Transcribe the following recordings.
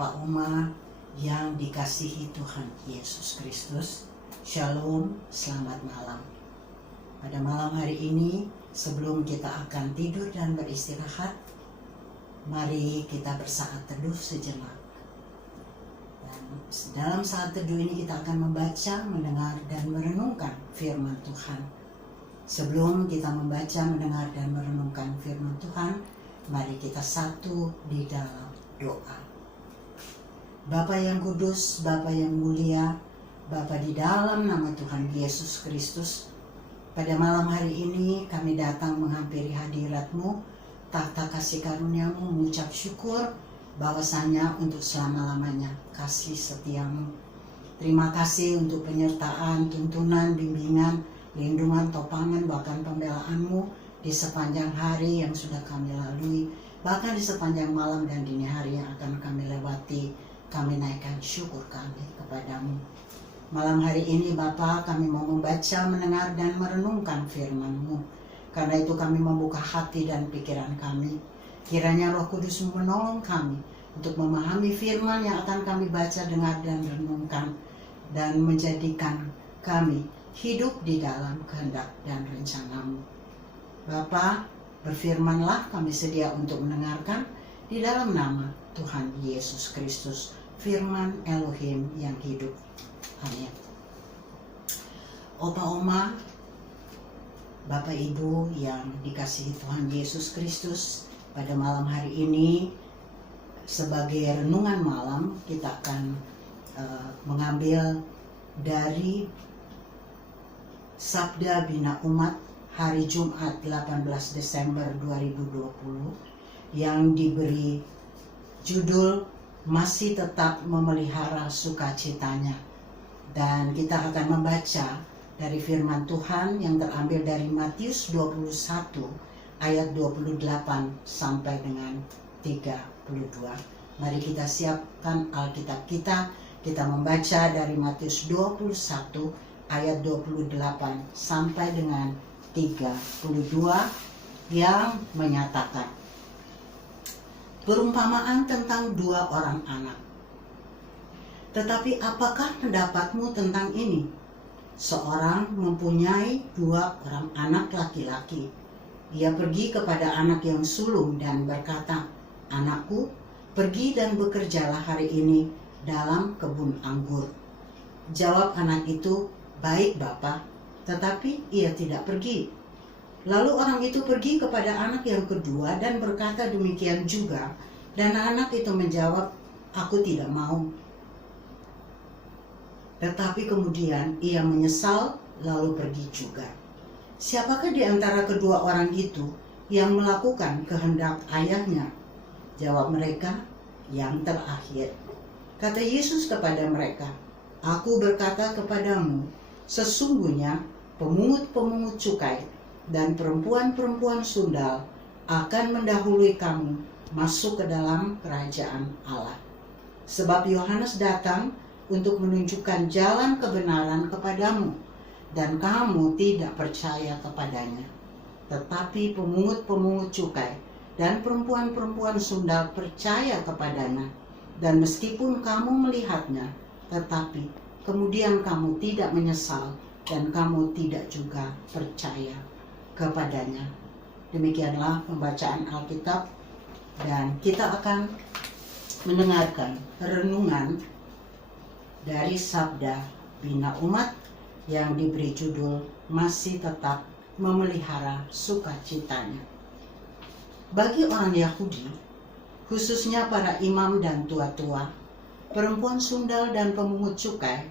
Opa Oma yang dikasihi Tuhan Yesus Kristus. Shalom, selamat malam. Pada malam hari ini, sebelum kita akan tidur dan beristirahat, mari kita bersaat teduh sejenak. Dan dalam saat teduh ini kita akan membaca, mendengar, dan merenungkan firman Tuhan. Sebelum kita membaca, mendengar, dan merenungkan firman Tuhan, mari kita satu di dalam doa. Bapa yang kudus, Bapa yang mulia, Bapa di dalam nama Tuhan Yesus Kristus, pada malam hari ini kami datang menghampiri hadirat-Mu, tahta kasih karunia-Mu, mengucap syukur bahwasannya untuk selama-lamanya kasih setia-Mu. Terima kasih untuk penyertaan, tuntunan, bimbingan, lindungan, topangan, bahkan pembelaan-Mu di sepanjang hari yang sudah kami lalui, bahkan di sepanjang malam dan dini hari yang akan kami lewati. Kami naikkan syukur kami kepadamu. Malam hari ini Bapa, kami mau membaca, mendengar, dan merenungkan firman-Mu. Karena itu kami membuka hati dan pikiran kami. Kiranya Roh Kudus menolong kami untuk memahami firman yang akan kami baca, dengar, dan renungkan, dan menjadikan kami hidup di dalam kehendak dan rencana-Mu. Bapa, berfirmanlah, kami sedia untuk mendengarkan di dalam nama Tuhan Yesus Kristus, firman Elohim yang hidup. Amin. Opa Oma, Bapak Ibu yang dikasihi Tuhan Yesus Kristus, pada malam hari ini sebagai renungan malam kita akan mengambil dari Sabda Bina Umat hari Jumat 18 Desember 2020 yang diberi judul Masih Tetap Memelihara Sukacitanya. Dan kita akan membaca dari firman Tuhan yang terambil dari Matius 21 ayat 28 sampai dengan 32. Mari kita siapkan Alkitab kita membaca dari Matius 21 ayat 28 sampai dengan 32 yang menyatakan, perumpamaan tentang dua orang anak. Tetapi apakah pendapatmu tentang ini? Seorang mempunyai dua orang anak laki-laki. Ia pergi kepada anak yang sulung dan berkata, "Anakku, pergi dan bekerjalah hari ini dalam kebun anggur." Jawab anak itu, "Baik, Bapa," tetapi ia tidak pergi. Lalu orang itu pergi kepada anak yang kedua dan berkata demikian juga. Dan anak itu menjawab, "Aku tidak mau." Tetapi kemudian ia menyesal lalu pergi juga. Siapakah di antara kedua orang itu yang melakukan kehendak ayahnya? Jawab mereka, "Yang terakhir." Kata Yesus kepada mereka, "Aku berkata kepadamu, sesungguhnya pemungut-pemungut cukai dan perempuan-perempuan sundal akan mendahului kamu masuk ke dalam kerajaan Allah. Sebab Yohanes datang untuk menunjukkan jalan kebenaran kepadamu, dan kamu tidak percaya kepadanya. Tetapi pemungut-pemungut cukai dan perempuan-perempuan sundal percaya kepadanya, dan meskipun kamu melihatnya, tetapi kemudian kamu tidak menyesal, dan kamu tidak juga percaya kepadanya." Demikianlah pembacaan Alkitab, dan kita akan mendengarkan renungan dari Sabda Bina Umat yang diberi judul Masih Tetap Memelihara Sukacitanya. Bagi orang Yahudi, khususnya para imam dan tua-tua, perempuan sundal dan pemungut cukai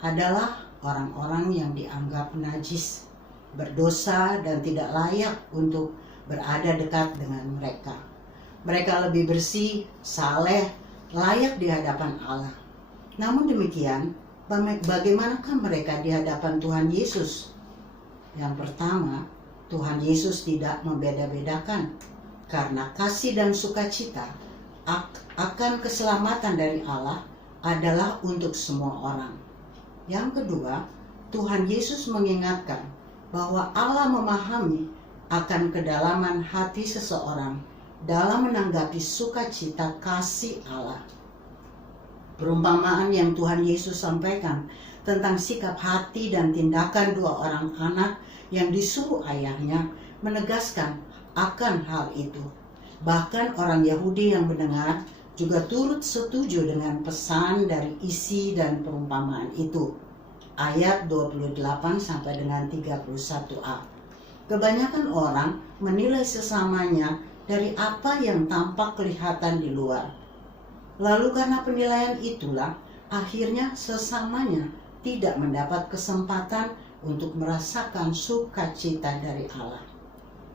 adalah orang-orang yang dianggap najis, berdosa, dan tidak layak untuk berada dekat dengan mereka. Mereka lebih bersih, saleh, layak di hadapan Allah. Namun demikian, bagaimanakah mereka di hadapan Tuhan Yesus? Yang pertama, Tuhan Yesus tidak membeda-bedakan, karena kasih dan sukacita akan keselamatan dari Allah adalah untuk semua orang. Yang kedua, Tuhan Yesus mengingatkan bahwa Allah memahami akan kedalaman hati seseorang dalam menanggapi sukacita kasih Allah. Perumpamaan yang Tuhan Yesus sampaikan tentang sikap hati dan tindakan dua orang anak yang disuruh ayahnya menegaskan akan hal itu. Bahkan orang Yahudi yang mendengar juga turut setuju dengan pesan dari isi dan perumpamaan itu. Ayat 28 sampai dengan 31a. Kebanyakan orang menilai sesamanya dari apa yang tampak kelihatan di luar. Lalu karena penilaian itulah, akhirnya sesamanya tidak mendapat kesempatan untuk merasakan sukacita dari Allah.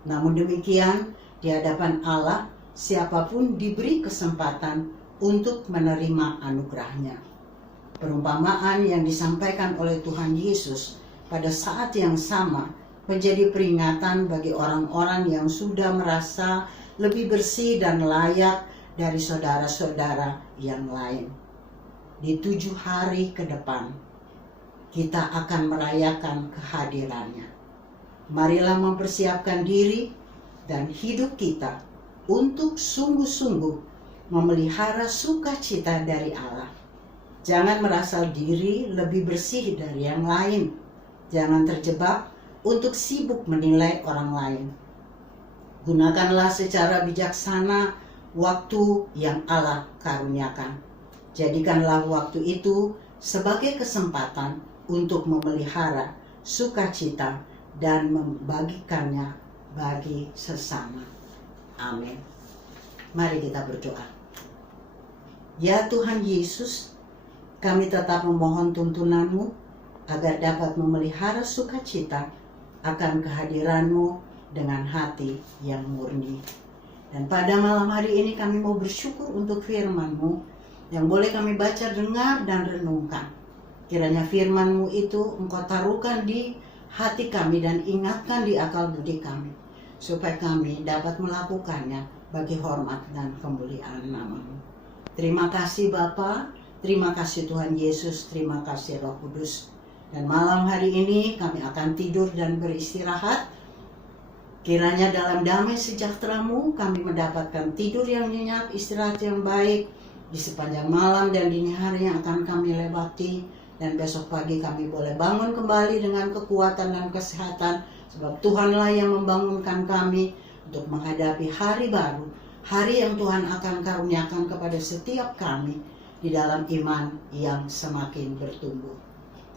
Namun demikian, di hadapan Allah, siapapun diberi kesempatan untuk menerima anugerahnya. Perumpamaan yang disampaikan oleh Tuhan Yesus pada saat yang sama menjadi peringatan bagi orang-orang yang sudah merasa lebih bersih dan layak dari saudara-saudara yang lain. Di 7 hari ke depan, kita akan merayakan kehadirannya. Marilah mempersiapkan diri dan hidup kita untuk sungguh-sungguh memelihara sukacita dari Allah. Jangan merasa diri lebih bersih dari yang lain. Jangan terjebak untuk sibuk menilai orang lain. Gunakanlah secara bijaksana waktu yang Allah karuniakan. Jadikanlah waktu itu sebagai kesempatan untuk memelihara sukacita dan membagikannya bagi sesama. Amin. Mari kita berdoa. Ya Tuhan Yesus, kami tetap memohon tuntunan-Mu agar dapat memelihara sukacita akan kehadiran-Mu dengan hati yang murni. Dan pada malam hari ini kami mau bersyukur untuk firman-Mu yang boleh kami baca, dengar, dan renungkan. Kiranya firman-Mu itu Engkau taruhkan di hati kami dan ingatkan di akal budi kami, supaya kami dapat melakukannya bagi hormat dan kemuliaan nama-Mu. Terima kasih Bapa, terima kasih Tuhan Yesus, terima kasih Roh Kudus. Dan malam hari ini kami akan tidur dan beristirahat. Kiranya dalam damai sejahtera-Mu kami mendapatkan tidur yang nyenyak, istirahat yang baik di sepanjang malam dan dini hari yang akan kami lewati. Dan besok pagi kami boleh bangun kembali dengan kekuatan dan kesehatan, sebab Tuhanlah yang membangunkan kami untuk menghadapi hari baru, hari yang Tuhan akan karuniakan kepada setiap kami di dalam iman yang semakin bertumbuh.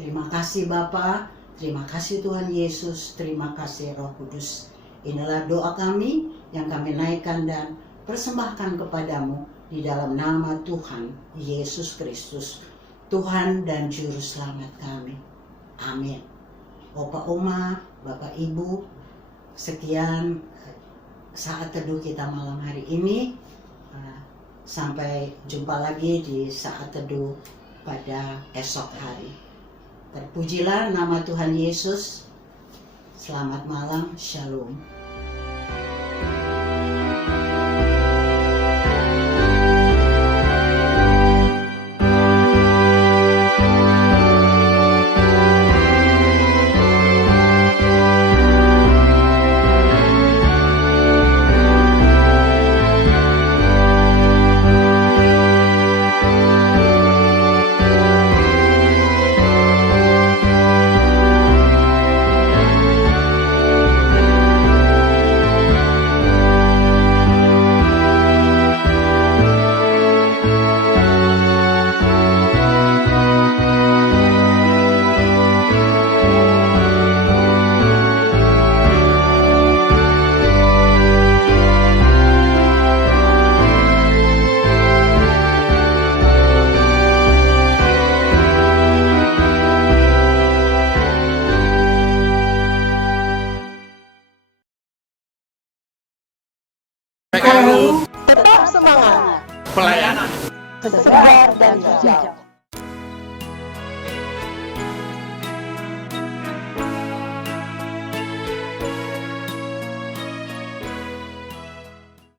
Terima kasih Bapa, terima kasih Tuhan Yesus, terima kasih Roh Kudus. Inilah doa kami yang kami naikkan dan persembahkan kepadamu di dalam nama Tuhan Yesus Kristus, Tuhan dan Juru Selamat kami. Amin. Opa Oma, Bapak Ibu, sekian saat teduh kita malam hari ini. Sampai jumpa lagi di saat teduh pada esok hari. Terpujilah nama Tuhan Yesus. Selamat malam, Shalom. Tetap semangat, pelayanan segar dan hijau.